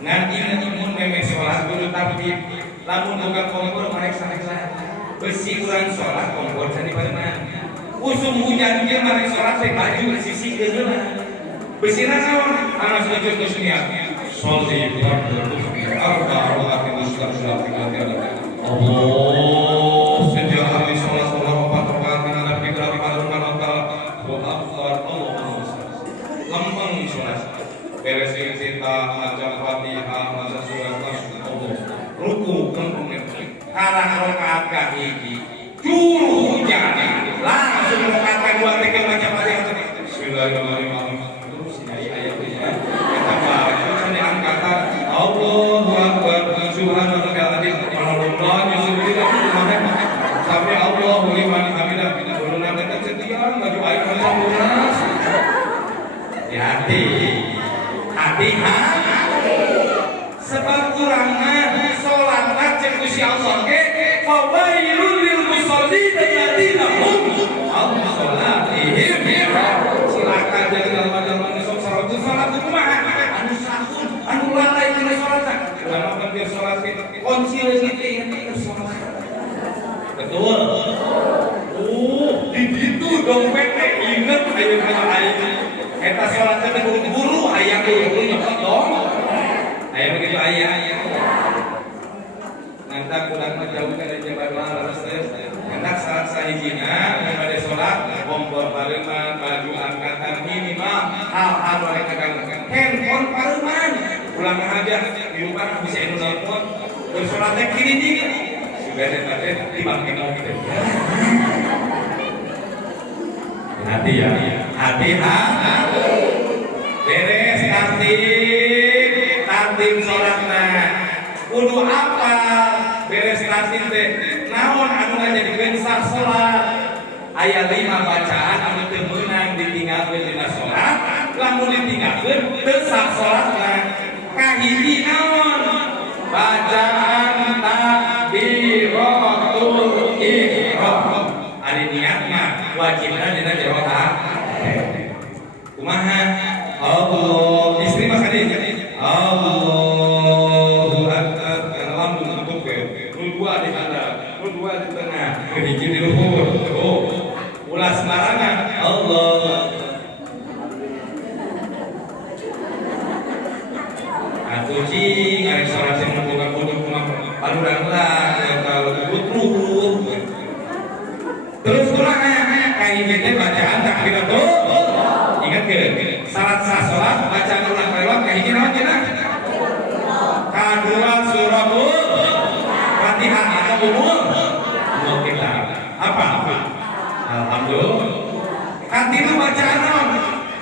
ngan imun meme salat kudu tartib. Lamun buka kompor marek-sareksa besi urang sholat kompor jadi parenan usum hujan dia marek sholat teh baju sisi geuna besi naon anas sujud geus niat sholli arba'a mustajab Allah sejak habis sholat opat rakaat menghadap kiblat ibadah manakala wa afdal Allah lempeng sholat beres cinta maca Fatihah maca surat Allah ruku arah rakaat kahiji juru hujan langsung rakaat kedua teh baca Fatihah bismillahirrahmanirrahim terus dari ayatnya kita baca angkatan Allahu akbar subhanallahil azim sampai Allahu liman hamidah ulun teh setiap baju ayat sampurna hati sebab urang sholat cek Gusti Allah ge fawailul lil banget ayo kalau ayo eta sholat teh buru-buru aya buru-buru nyokot dong aya begitu aya nanti kurang menjauh dari jabat malas hendak saat sahijina pada sholat kompor pareman baju angkatan minimal hal-hal mereka kan handphone pareman pulang aja di rumah bisa inu nelpon bersolatnya kiri dingin sudah ada dibangkin lagi hati ya hati beres tartib sholatna kudu apa beres tartib teh naon anu ngajadikeun sah sholat aya 5 bacaan anu teu meunang ditinggalkeun dina sholat lamun ditinggalkeun teu sah sholatna kahiji naon bacaan takbiratul ihram ari niat mah wajibna dina jero kumaha Allah istri mah kadinya Allahu akbar dalam bentuk nu dua di handap nu dua di tengah hiji di luhur ulah sembarangan Allah atuji ngari salat sing membuka kudu kumaha panuran lah kalau kudu terus ulang kayak gitu bacaan takbiratul ingat ke syarat sah sholat bacaan ulang lewat kayak gini naon cenah kadua suratul Fatihah atau umum kita apa alhamdulillah katilu bacaan naon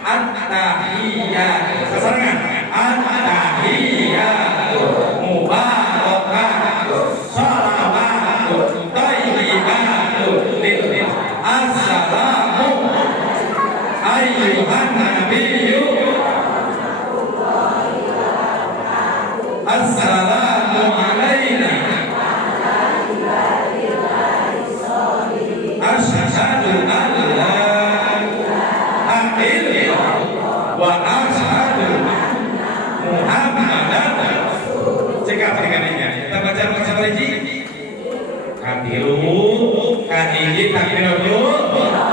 at-tahiyyat sasarangan at-tahiyyat mubarakatuh shalawatu thayyibatu lillah assalamu ayyuhan nabiyyu assalamu alaina asyhadu an la ilaha illallah wa asyhadu muhammadan cekap dengannya kita baca lagi katilu kahiji takbiratul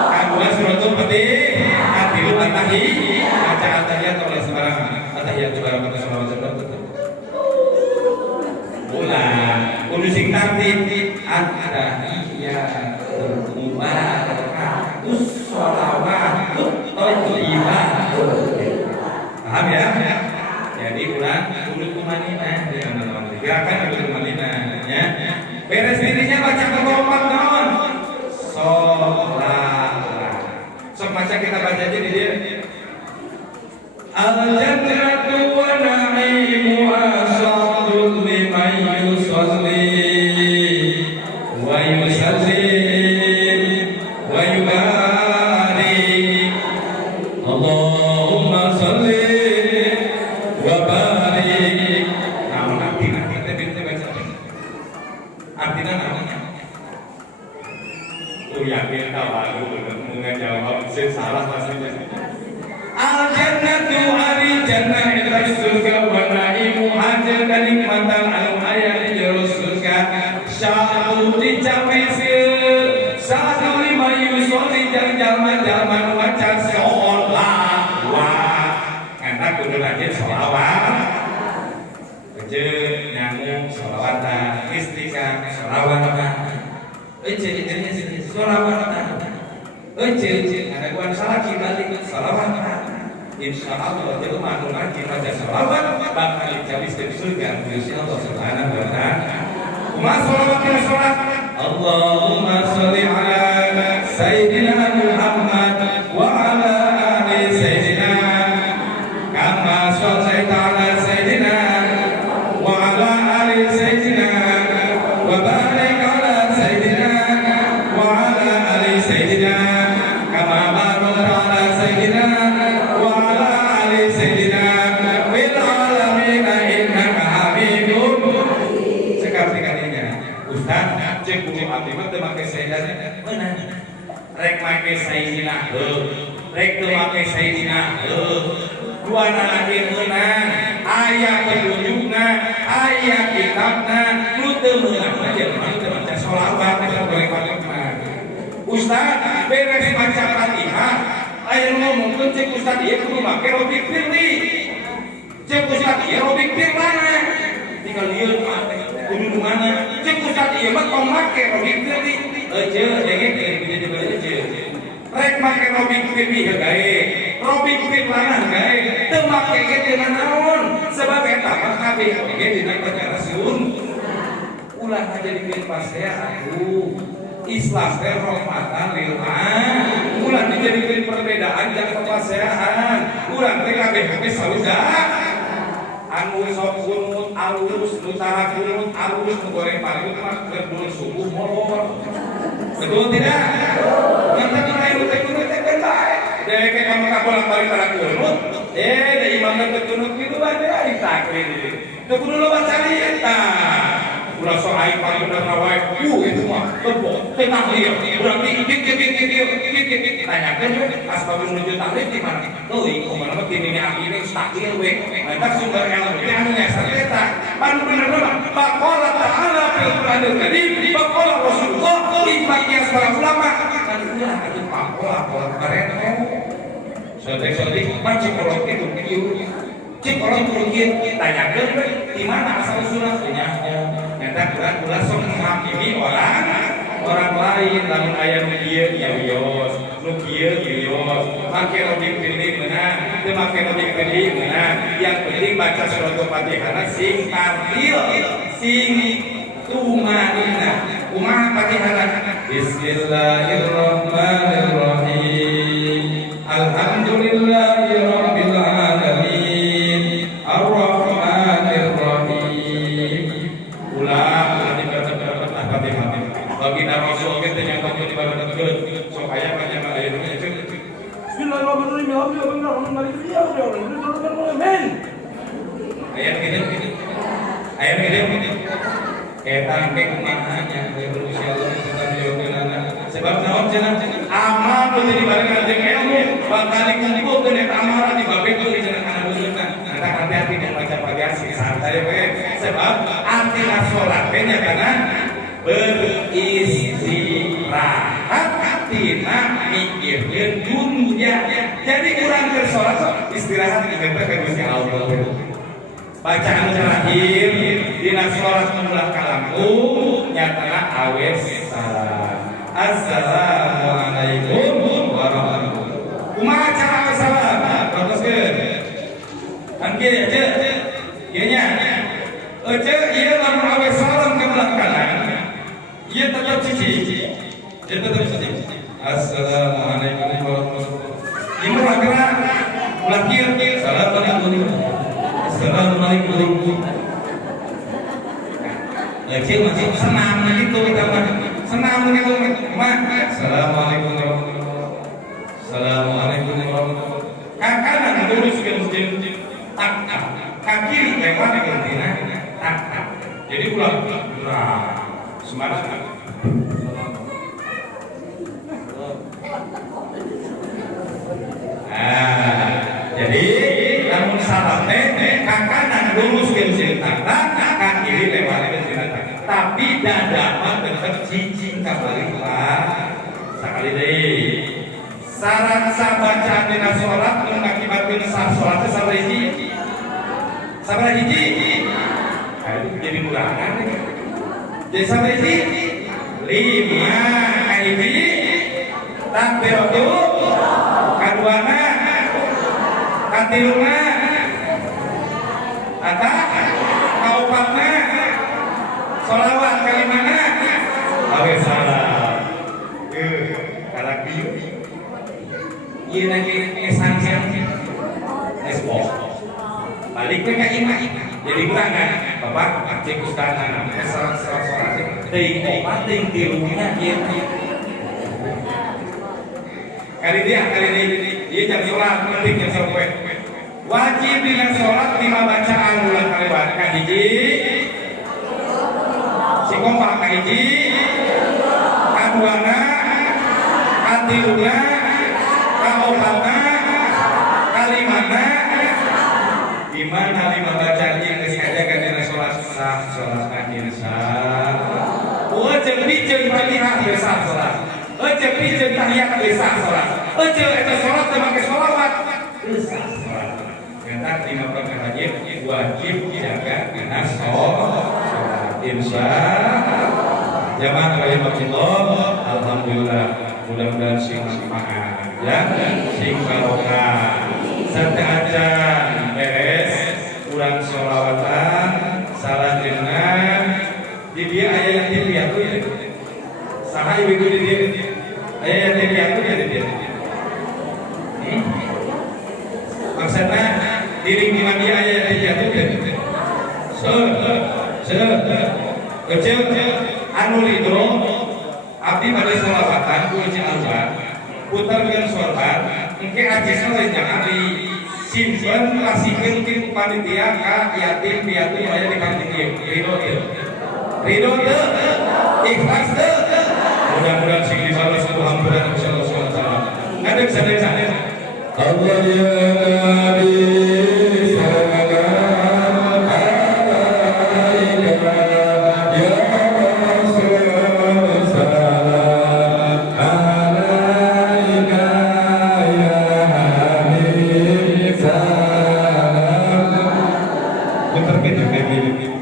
kadua suratul Fatihah katilu at-tahiyyat baca at-tahiyyat oleh sembarangan at-tahiyyat barakatuh salawat ulang kudu sing tartib at-tahiyyat mubarakatuh shalawatu thayyibah paham ya jadi ulang kudu kumanina gerakan kudu kumanina ya beres dirinya baca kelompat naon sholat sok baca kita baca aja di dia al-jannatu wa na'imuha sa'dul liman yusalli wa yusallim wa yubarik Allahumma salli wa barik namun artinya kita baca artinya namanya yakin tahu menjawab salah pastinya al-jannatu ari jannah eta surga wa naimu hajar kanikmatan anu aya di jero surga sya'u dicapai satu lima yusoli jeung jalma-jalma nu maca sholawat ngana kudu rajin sholawat jeung nyangu sholawatan istiqam sholawatan ece sholawatan ece ada gua salah kibalik sholawatan insyaallah jelema anu rajin maca sholawat bakal dicabis di surga Gusti Allah Subhanahu wa taala kumaha sholawatna sholat Allahumma sholli ala sayyidina Muhammad wa ala ali sayyidina kama shallaita ala sayyidina wa ala ali sayyidina wa barik ala sayyidina wa ala ali sayyidina kama barakta ala sayyidina wa ala ali sayyidina fil alamin innaka hamidun sekali kalinya Ustaz cek guru abdi mah teu make sayyidina beunang rek make sayyidina rek teu make sayyidina duana lagi meunang aya petunjukna aya kitabna nu teu meunang mah jelema teu maca sholawat eta boleh panikna Ustaz beres baca Fatihah cek ustad ieu kudu make Robik Firly. Cek ustad ieu Robik Firlana. Tinggal lieu kudu nu mana. Cek ustad ieu mah tong make Robik Firly. Ece denge jadi ece. Rek make Robik Firly gawe. Robik Firlana gawe. Teu make ge teu naon. Sebab eta mah kabeh oge dina perkara sun. Ulah ngajadikeun pasea atuh. Islam teh rahmatan lil alamin. Ulah dijadikeun perbedaan jeung kepaseaan. Ulah teh kabeh saudara. Anu sok kunut alus, nu tara kunut alus, nu goreng pariut mah keur subuh molor. Betul tidak? Yang tadi lain teh kunut teh kan bae. Dek kamu kabolak-balik tara kunut. Da imam teh kunut kitu bae ditakrir. Teu kudu loba cari eta. Ulah sok aing pariudna rawae. Itu mah tebok teh tahlil. Berarti dik tanyakeun asbabun nuzul tahlil di mana? Teuing kumaha mah kini akhirnya tahlil we. Eta sumber ilmu teh anu nyasar eta. Anu bener mah baqala ta'ala fil Qur'anil Karim, baqala Rasulullah ijma'iyah para ulama. Kan ulah atuh pola karen. Sotek-sotek macam kolot itu kieu. Cik orang turun tanyakeun we di mana asal usulna nya. Nyata ulah sok menghakimi orang lain lamun aya nu kieu yos, nu kieu yos. Make Robik Firly meunang, teu make Robik Firly meunang. Yang penting baca surat Fatihah sing tartil, sing tumanina. Kumaha Fatihah? Bismillahirrahmanirrahim. Alhamdulillahirabbil alamin. Ar-Rahmanir-Rahim. Ulah dikatakan Fatihah. Bagi nama Rasul kita yang kau dibacakan supaya banyak ayat ini. Bismillahirrahmanirrahim. Amin. Ayat ini. Ayat ini. Kita angkat kumahanya. Insyaallah kita diyoginana. Sebab naon cenah amal menjadi barengan jeung ilmu bakal dikumpulkeun eta amal di babeh teu cenah kana beungeutna. Eta hati-hati dan baca Fatihah sing santai we. Sebab artina salat teh nya kana beristirahat tina mikirkeun dunya. Jadi urang keur salat istirahat ingetna ka Gusti Allah. Bacaan terakhir dina salat mulak kalamku nyatana awes salam. Assalamualaikum warahmatullahi wabarakatuh. Kumaha cara awes salam? Baguskeun. Kan kieu aja. Ieu nya. Ece ieu lamun awes salam ke belakang. Ieu tetep cici. Assalamualaikum warahmatullahi wabarakatuh. Ieu mah gerak. Ulah kieu. Assalamualaikum. Assalamualaikum. Lagi masih senam gitu kita mah. Senam gitu mah. Assalamualaikum warahmatullahi wabarakatuh. Assalamualaikum warahmatullahi wabarakatuh. Kanan lurus ke masjid. Tak. Kaki lewat ke tina. Tak. Jadi ulah. Semangat. Jadi namun salat teh kanan lurus ke masjid. Tak kiri lewat ke tina. Tapi dada mah tetep cicing kabaripah. Sakali deui. Saran sabacaan dina salat nu ngakibatkeun sah salat teh sabaraha hiji? Sabaraha hiji? Jadi mulangan. Jadi sabaraha hiji? 5 kahiji. Takbiratu kaduana katiluna ata kaopatna sholawat kalimana awe salam karak bieu ieu lagi esansial esbos balik ke imam jadi ulangan bapak cek ustazana salat teuing opat teuing tilunya ieu kali dia ieu jam salat penting jam sampai wajib dina salat 5 bacaan ulah kalewat kahiji si kompak kahiji kaduana katiluna kaopatna kalimana gimana 5 bacaan ieu geus ngajaga dina salat sah salat sah jeung piceun Fatihah geus sah salat jeung piceun tahiyat geus sah salat jeung eta salat teh make sholawat kesastra. Karena 5 perkara wajib dijaga karena sholat. Insya jamaah rahimakumullah. Alhamdulillah, mudah-mudahan sing manfaat ya, sing barokah. Sadaya beres, kurang sholawatan, salat dengan di dia ayat yatim piatu ya. Saha ibu di dia ayat yatim piatu ya di dia. Maksudnya diri di mana dia ayat yatim piatu ya. Kecil anu ridho abdi pada sholawatan uji Allah putar dengan sholat mungkin aja sholat jangan disimpan kasihkan mungkin panitia ka yatim piatu yang di kantin ridho ikhlas mudah-mudahan sing dibalas Tuhan insyaallah SWT ada bisa dari sana Allah ya Nabi betul gitu